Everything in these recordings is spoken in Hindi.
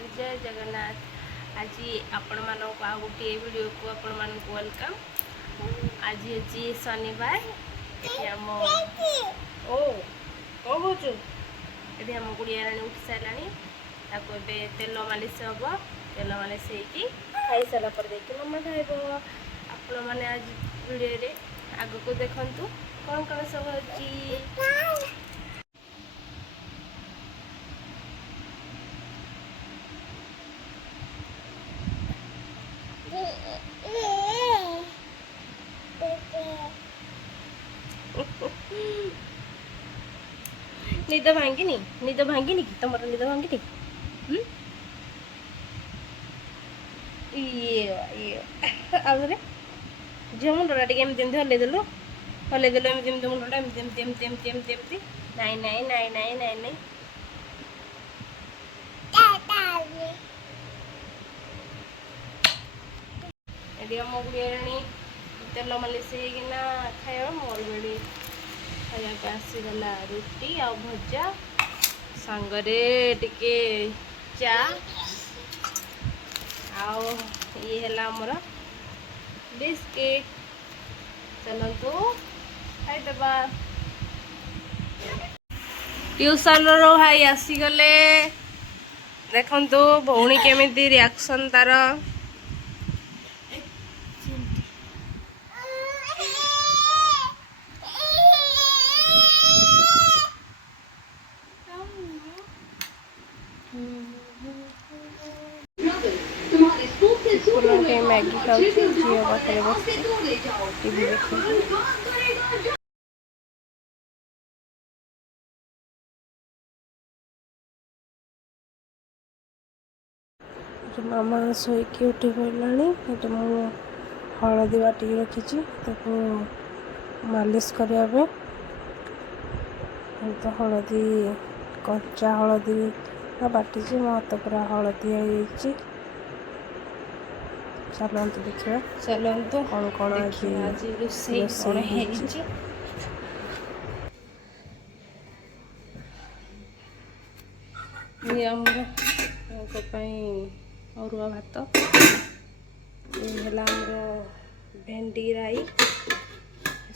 जहार जय जगन्नाथ। आज आपण मानक आ गोटे वीडियो को आपण मानक वेलकम। आज हूँ शनिवार आम ओ कौन कौचु ये आम गुड़िया राणी उठी सारा तेल मालिश हम तेल मालिश हो खाई सारापर देखिए मम्मा खाइब। आपण मैंने आज वीडियो आग को देखु कौन कौन सब अच्छी निद भांगिनी कि तुम निद भांगिनी आउे झील मुंडा टे हल्लेदेलु एमती मुंडा एमती नाई नाई नाई नाई नाई नाई ये मो गुड़िया तेल मालिश होना खाया मोर बेड़ी खाया आसीगला रुटी आ भजा सांगरे टिके चा आओ ये है आमर बिस्किट चलतु खाईदबा। ट्यूशन रो भाई आसीगले देखंतु भौणी केमिति रिएक्शन तार मैगी खाऊँ झील पाखे बस टीवी देखी मामा शोक उठी पड़ा ये मु हलदी बाटिक रखी मालिश करने तो हलदी कच्चा हलदी बाटी मो हाथ पूरा हलदी हो चलतु देखा चलतु कौन कौन आज रोषे अरुआ भात है भेंडी राई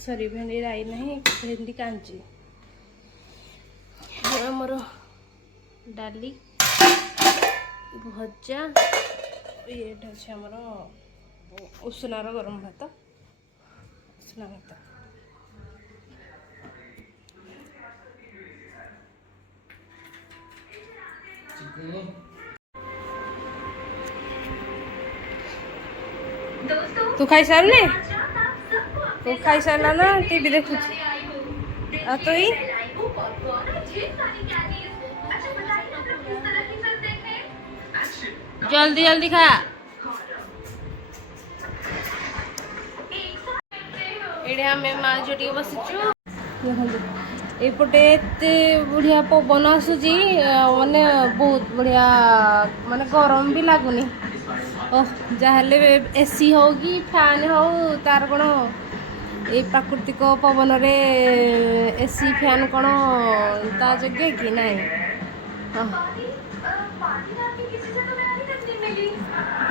सॉरी भेंडी राई नहीं भेंडी कांची आमर डाली भजा ये अच्छे आमर उसनार गरम भात उसना भात तू खाई सारे तू खाई सारा ना टीवी देखु तो ही जल्दी जल्दी खा ये आम माँ जो बसीचु एपटे एत बढ़िया पवन आसूची माने बहुत बढ़िया माने गरम भी लगुनि जहाँ एसी हो कि फैन हो तार कौन ये प्राकृतिक पवन रे एसी फैन कौन ता जगे कि नाई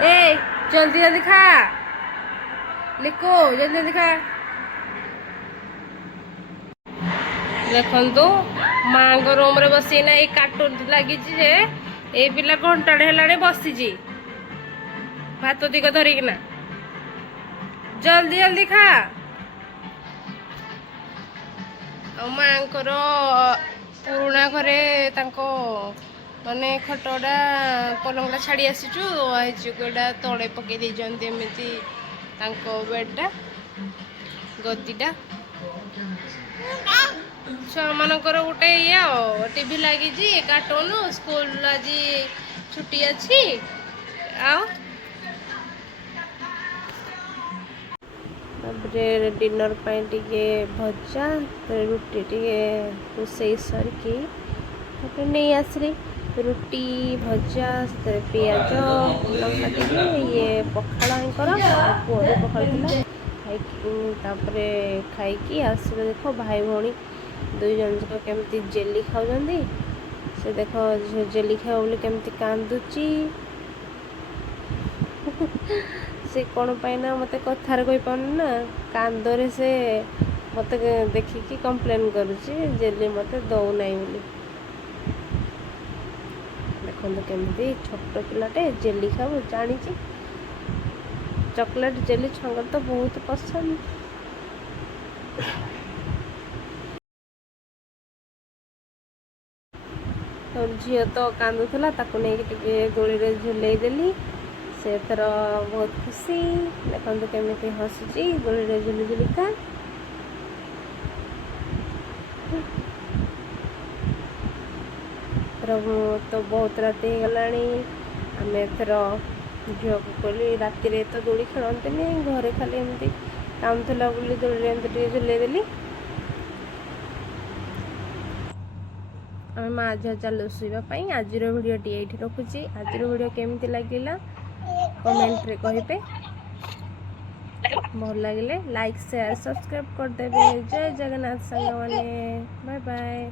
ए जल्दी जल्दी खा लिखो जल्दी जल्दी खा देखो माँ रूम रे बस ना ये कार्टून लगी ये पिला घंटाड़े है बसी भात दिग धरिकिना जल्दी जल्दी खा माँ पुराणा घरे माने खटटा पलंगटा छाड़ी आसीचुटा तले पकई देते एमती बेडटा गदीटा छुआ मानकर गोटे ये टीवी लगी कार्टून स्कूल आज छुट्टी अच्छी डिनर टे भजा रुटी टे रोसे सरकी नहीं आसली रुटी भजा पियाज लंका ये पखाड़ पुआ पखाड़ खाई आसले देख भाई भौणी दुई जन केमती जेली खाऊँ से देख जेली खाओ बोली केमती कांदुची से कौन पाइना मत कथार कही पानी ना कांदरे से मत देखिकी कंप्लेन करुची जेली मत दौना बोली देखो केमती छोट पिलाटे जेली खाऊ जानी चॉकलेट जेली छुआ तो बहुत पसंद। और झील तो कांदुला ताकू नहीं गोली झुलई देली से थर बहुत खुशी देखते केमी हसुची गोली झुली झुलिका तो बहुत रात हो गला आम एथर झील को कहली राति तो दोली खेलते घरे खाली एमती काम थी बोली दोली एमती झुलईदेली आम माँ झील चलो शुवाई आज भिडियो ये रखुची आज भिडियो केमती लगे कमेंट रे कहे भल लगे लाइक शेयर सब्सक्राइब करदे। जय जगन्नाथ सांग मैंने बाय बाय।